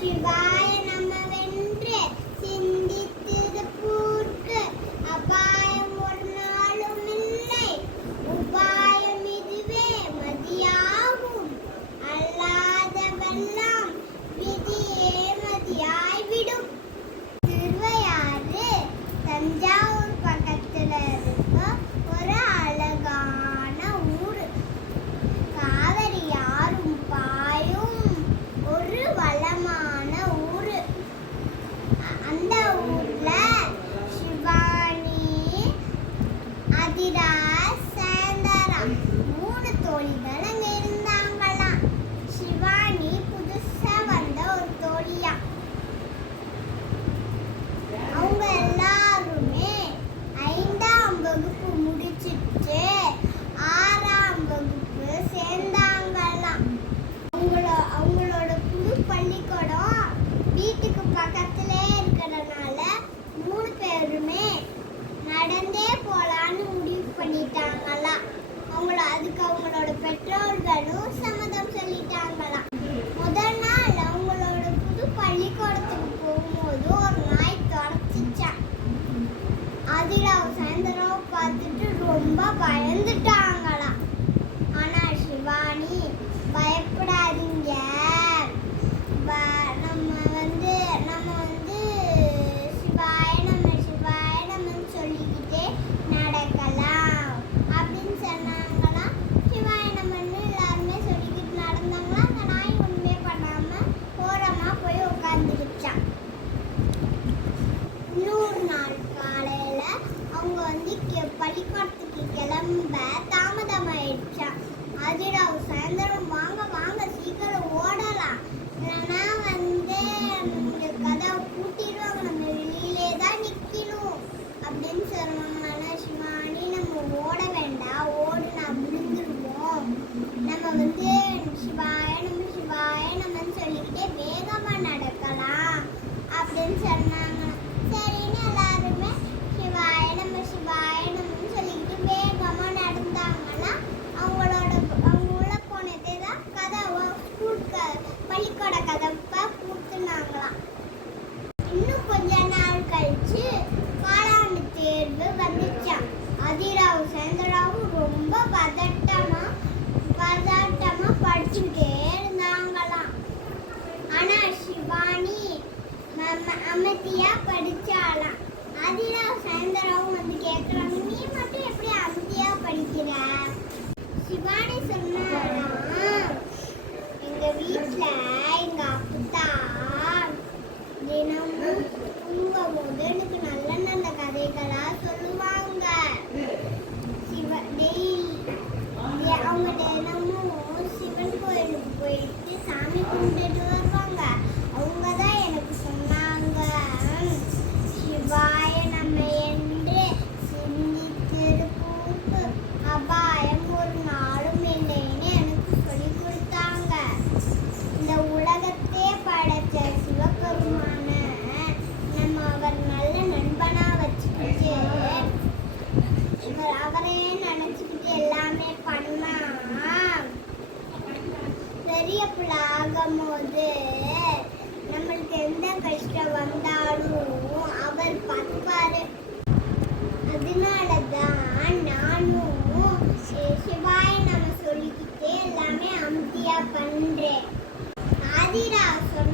சிவாய நமவென்று சிந்தித்திருப்போர்க்கு அபாயம் ஒரு நாளும் இல்லை. உபாயம் இதுவே மதியாகும். அல்லாதவெல்லாம் விதியே மதியாய்விடும். திருவையாறு தஞ்சாவூர் பக்கத்துல இருக்க ஒரு அழகான ஊர். காவிரி யாரும் பாயும் ஒரு வளமான ஊரு. அந்த ஊர்ல சிவானி, அதிரா, சேந்தரா 3 தோழிகளும் இருந்தாங்களாம். சிவானி புதுசா வந்த ஒரு தோழியா. அவங்க எல்லாருமே 5ஆம் வகுப்பு முடிச்சிட்டு 6ஆம் வகுப்பு சேர்ந்தாங்களாம். அவங்களோட புது பள்ளிக்கூடம் வீட்டுக்கு பக்கத்திலே இருக்கிறதுனால 3 பேருமே நடந்தே போலான்னு முடிவு பண்ணிட்டாங்களாம். அதுக்கு அவங்களோட பெற்றோர்களும் சம்மதம் சொல்லிட்டாங்களாம். முதல் நாள் அவங்களோட புது பள்ளிக்கூடத்துக்கு போகும்போது ஒரு நாய் துரத்துச்சான். அதில் சாயந்தரம் பார்த்துட்டு ரொம்ப பயந்துட்டாங்களாம். ஆனா சிவானி, பயப்படாதீங்க, நம்ம சிவாய நமன்னு சொல்லிக்கிட்டே நடக்கலாம் அப்படின்னு சொன்னாங்களாம். சிவாய நமன்னு எல்லாருமே சொல்லிக்கிட்டு நடந்தாங்களா. அந்த நாய் ஒண்ணுமே பண்ணாம ஓரமா போய் உட்காந்துக்கிச்சான். இன்னொரு நாள் காலையில அவங்க பள்ளிக்கூடத்துக்கு கிளம்ப தாமதமாயிடுச்சான். அதில் சாயந்தரம் வாங்க சீக்கிரம் ஓடலாம், இல்லைன்னா இங்க கதை பூட்டிடுவாங்க, நம்ம வெளியிலே தான் நிற்கணும் அப்படின்னு சொன்னாங்க. சிவானி, நம்ம ஓட வேண்டாம், ஓடுனா விழுந்துருவோம், நம்ம சிவாய நம்மன்னு சொல்லிக்கிட்டே வேகமா நடக்கலாம் அப்படின்னு சொன்னாங்க. சரின்னு எல்லாருமே சிவாய நம்மன்னு சொல்லிக்கிட்டு வேகமா நடந்தாங்கன்னா அவங்க உள்ள போனதே தான் கதவை பள்ளிக்கூட கதவை பூட்டுனாங்களாம். இன்னும் கொஞ்ச நாள் கழிச்சு காலாண்டு தேர்வு வந்துச்சான். அதிராவும் சேந்தராவும் ரொம்ப பதட்டமா படிச்சுக்கிட்டே இருந்தாங்களாம். ஆனா சிவானி அமைதியா படிச்சாலாம். அதிராவும் சேந்தராவும் கேட்கறாங்க, நீ மட்டும் எப்படி அமைதியா படிக்கிற? சிவானி சொன்னாலாம், எங்க வீட்டுல எங்க அப்பா தினமும் தூங்கும்போது எனக்கு நல்ல நல்ல கதைகளா சொல்லுவாங்க. அவங்க தினமும் சிவன் கோயிலுக்கு போயிட்டு சாமி கும்பிட்டு வருவாங்க. அவங்க தான் எனக்கு சொன்னாங்க, சிவாய நம்ம என்று சிந்தித்திருப்போர்க்கு அபாயம் ஒரு நாளும் இல்லைன்னு எனக்கு சொல்லி கொடுத்தாங்க. இந்த உலகத்தே படைச்ச சிவபெருமான நம்ம அவர் நல்ல நண்பனா வச்சுக்கிட்டு அவரே நினைச்சுக்கிட்டு எல்லாமே பண்ணா பெரிய பிள்ளை ஆகும் போது நம்மளுக்கு எந்த கஷ்டம் வந்தாலும் அவர் பார்ப்பாரு. அதனாலதான் நானும் சிவாய நம்ம சொல்லிக்கிட்டே எல்லாமே அமைதியா பண்றேன். ஆதிரா சொன்ன